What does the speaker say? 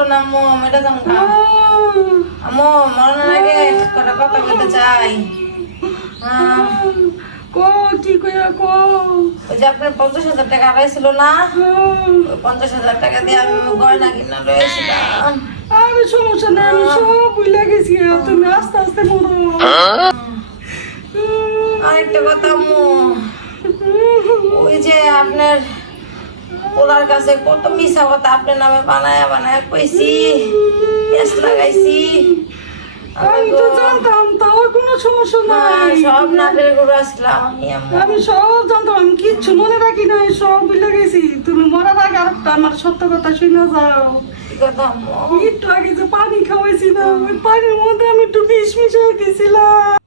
ভালো না আম্মু, এটা যেমন আম্মু মরণের আগে কটা কথা বলতে চাই। কো কি কইয়া কো ওই যে আপনার 50,000 টাকা হারাইছিল না, ওই 50,000 টাকা দিয়ে আমি গয়না কিনা রয়েছিলাম। আরে সমস্যা নাই, আমি সব ভুলে গেছি। তুমি আস্তে আস্তে মরো। আরেকটা কথা আম্মু, ওই যে আপনার পোলার কাছে কত মিশা কথা আপনার নামে বানায়া বানায়া কইছি, পেঁচ লাগাইছি। আমি তো জানতাম, তাও কোনো সমস্যা নাই। সব নাটের গুলো আসলাম আমি আম্মু। আমি সব জানতাম, আমি কিচ্ছু মনে রাখি নাই, সব ভুলে গেছি। তুমি মরার আগে আরেকটা আমার সত্য কথা শুনে যাও। কি কথা আম্মু? একটু আগে যে পানি খাওয়াইছি না, ওই পানির মধ্যে আমি একটু বিষ মিশিয়ে দিয়েছিলাম।